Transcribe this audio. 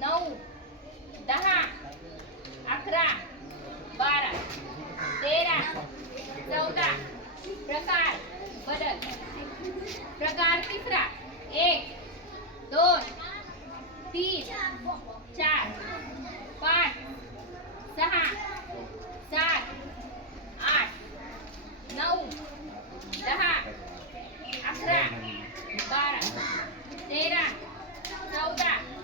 9 10 11 12 13 14 प्रकार बदल प्रकार तिसरा 1 2 3 4 5 6 7 8 9 10 11 12 13 14